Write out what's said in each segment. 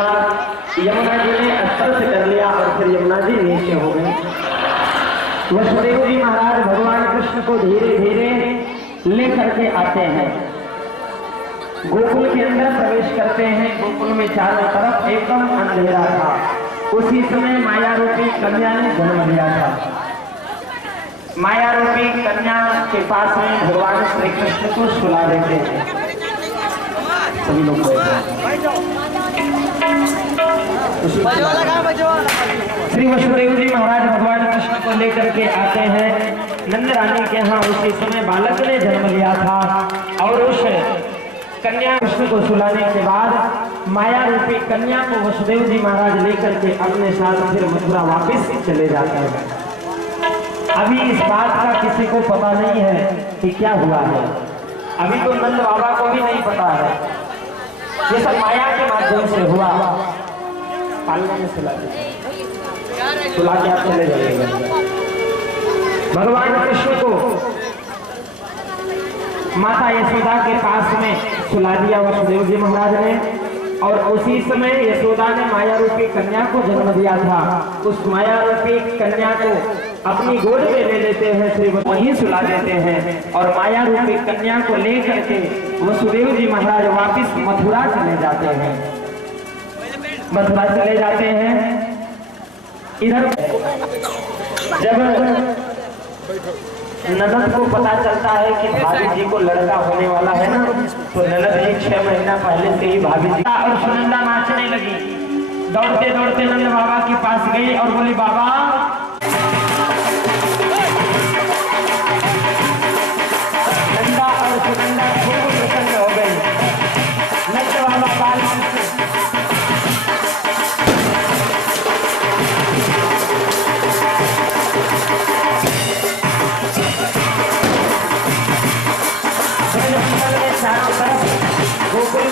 लिया, यमुना जी ने स्पर्श कर लिया और फिर यमुना जी नीचे हो गए। वसुदेव जी महाराज भगवान कृष्ण को धीरे धीरे लेकर के आते हैं, गोकुल के अंदर प्रवेश करते हैं। गोकुल में चारों तरफ एकदम अंधेरा था। उसी समय माया रूपी कन्या ने जन्म लिया था। माया रूपी कन्या के पास में भगवान श्री कृष्ण को सुला देते हैं। सभी लोग श्री वसुदेव जी महाराज भगवान कृष्ण को लेकर के आते हैं। नंद रानी के यहाँ उसी समय बालक ने जन्म लिया था और उस कन्या कृष्ण को सुलाने के बाद माया रूपी कन्या को वसुदेव जी महाराज लेकर के अपने साथ फिर मथुरा वापस चले जाते हैं। अभी इस बात का किसी को पता नहीं है कि क्या हुआ है। अभी तो नंद बाबा को भी नहीं पता है। ये सब माया के माध्यम से हुआ। पालना में सुला के आप चले जाइएगा। भगवान कृष्ण को माता यशोदा के पास में सुला दिया वसुदेव जी महाराज ने, और उसी समय यशोदा ने माया रूपी कन्या को जन्म दिया था। उस माया रूपी कन्या को अपनी गोद में ले लेते हैं, श्री वहीं सुला देते हैं और माया रूपी कन्या को लेकर के वसुदेव जी महाराज वापिस मथुरा चले जाते हैं। मथुरा चले जाते हैं। इधर जब ननद को पता चलता है कि भाभी जी को लड़का होने वाला है ना, तो ननद एक 6 महीना पहले से ही भाभी जी और सुनंदा नाचने लगी। दौड़ते दौड़ते नंद बाबा के पास गई और बोली, बाबा नंदा और सुनंदा खूब प्रसन्न हो गई। नंद बाबा बाल चारों तरफ गोकुल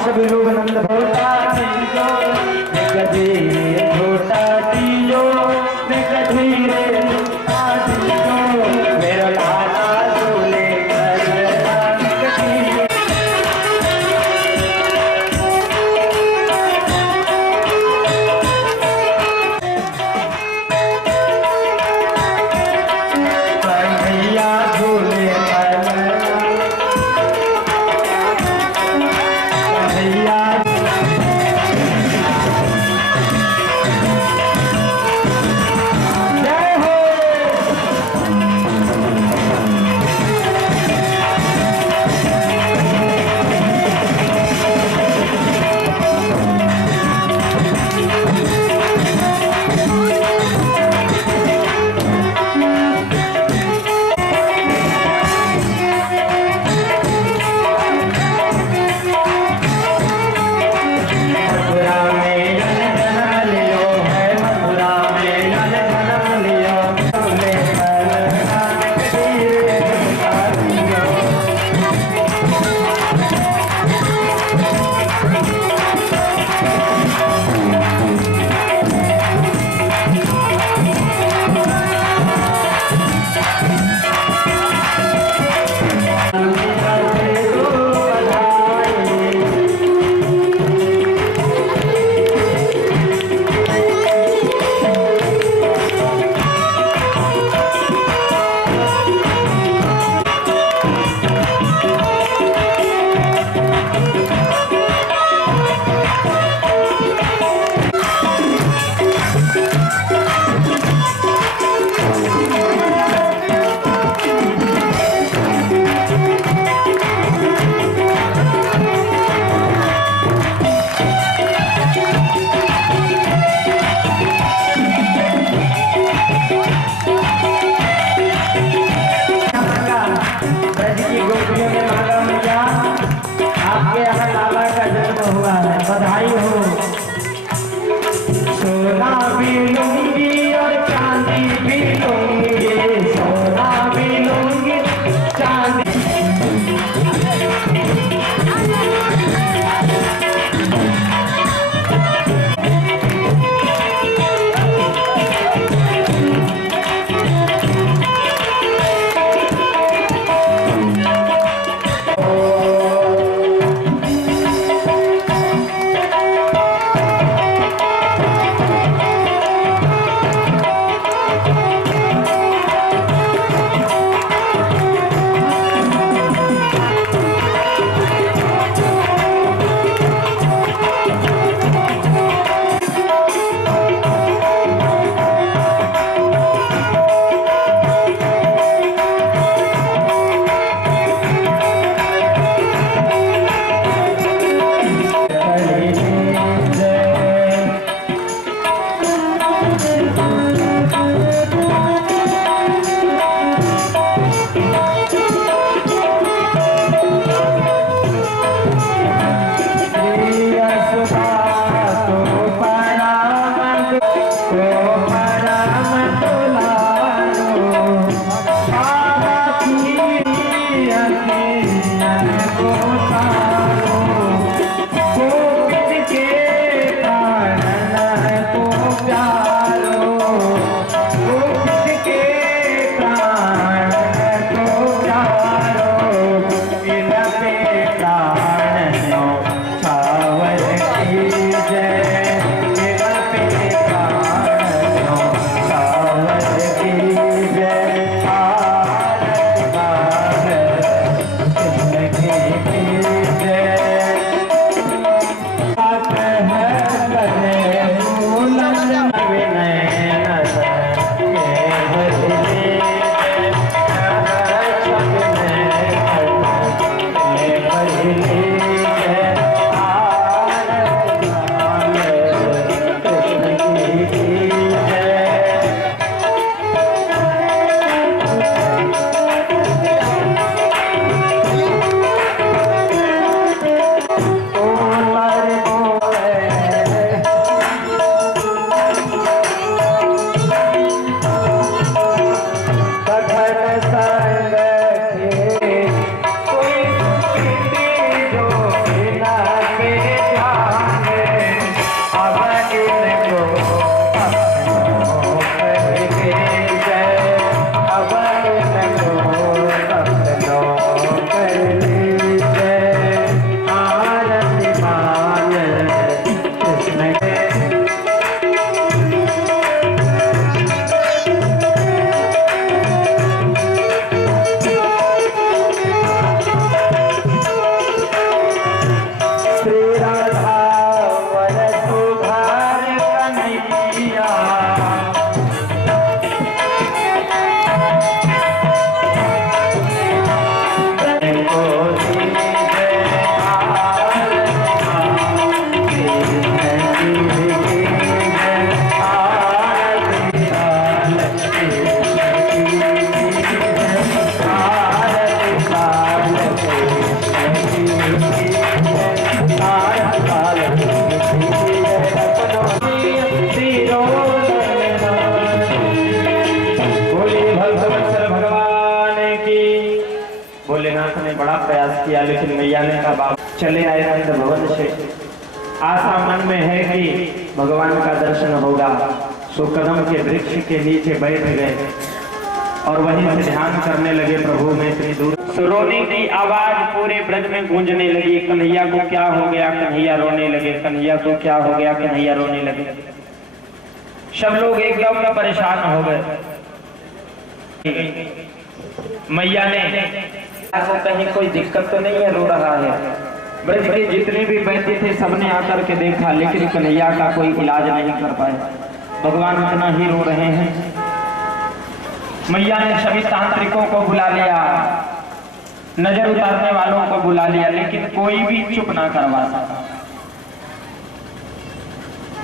सभी लोग नंद भोटा तीजो गधीरे भोटा तीजो गधीरे मेरा लाला झूले भैया झूले भैया हुआ है, बधाई हो। सोना भी लूंगी और चांदी भी लूंगी, सोना भी लूंगी चांदी। भोलेनाथ ने बड़ा प्रयास किया, लेकिन मैया ने कहा बाबा चले आए नंद भवन से। आशा मन में है कि भगवान का दर्शन होगा, सो कदम के वृक्ष के नीचे बैठ गए और वहीं से ध्यान करने लगे प्रभु में इतनी दूर। रोने की आवाज पूरे ब्रज में गूंजने लगी, कन्हैया को क्या हो गया, कन्हैया रोने लगे, कन्हैया को क्या हो गया, कन्हैया रोने लगे। सब लोग एकदम परेशान हो गए। मैया ने कहीं कोई दिक्कत तो नहीं है, रो रहा है। ब्रज के जितने भी वैद्य थे सबने आकर के देखा, लेकिन कन्हैया का कोई इलाज नहीं कर पाए। भगवान इतना ही रो रहे हैं। मैया ने सभी तांत्रिकों को बुला लिया, नजर उतारने वालों को बुला लिया, लेकिन कोई भी चुप ना करवा सका।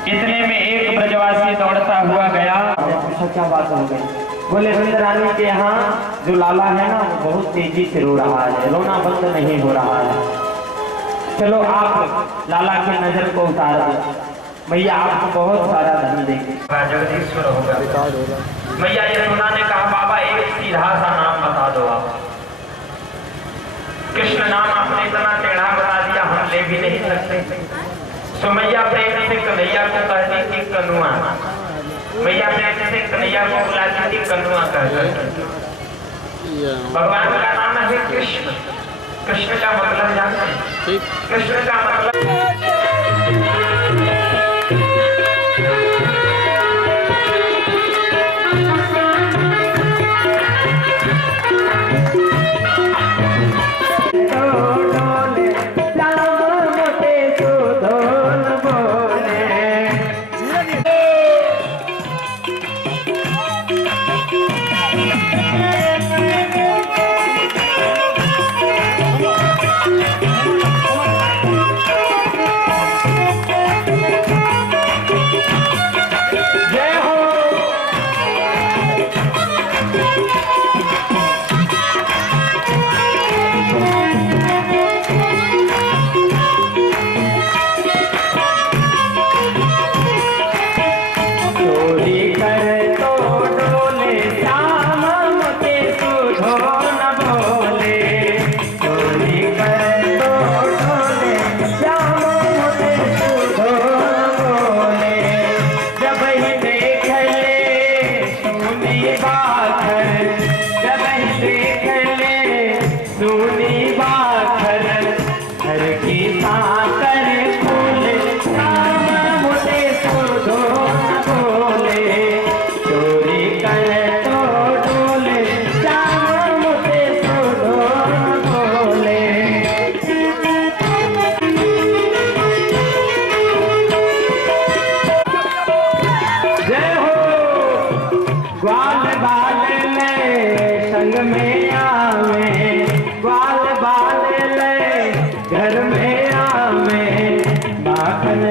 इतने में एक ब्रजवासी दौड़ता हुआ गया। क्या बात हो गई? बोले नंद रानी के यहाँ जो लाला है ना, वो बहुत तेजी से रो रहा है, रोना बंद नहीं हो रहा है। चलो आप लाला की नजर को उतार दो, मैया आपको बहुत सारा धन देंगे। जगदीश्वर होगा। मैया यशोदा ने कहा बाबा एक सीधा सा नाम बता दो आप। कृष्ण नाम आपने इतना टेढ़ा बता दिया हम ले भी नहीं सकते। तो मैया प्रेम से कन्हैया को कहती थी कनुआ। मैया प्रेम से कन्हैया को बुलाती थी कनुआ कहकर। भगवान का नाम है कृष्ण। कृष्ण का मतलब जानते हैं? कृष्ण का मतलब संग में आवे, ग्वाल बाल ले घर में आवे, माखन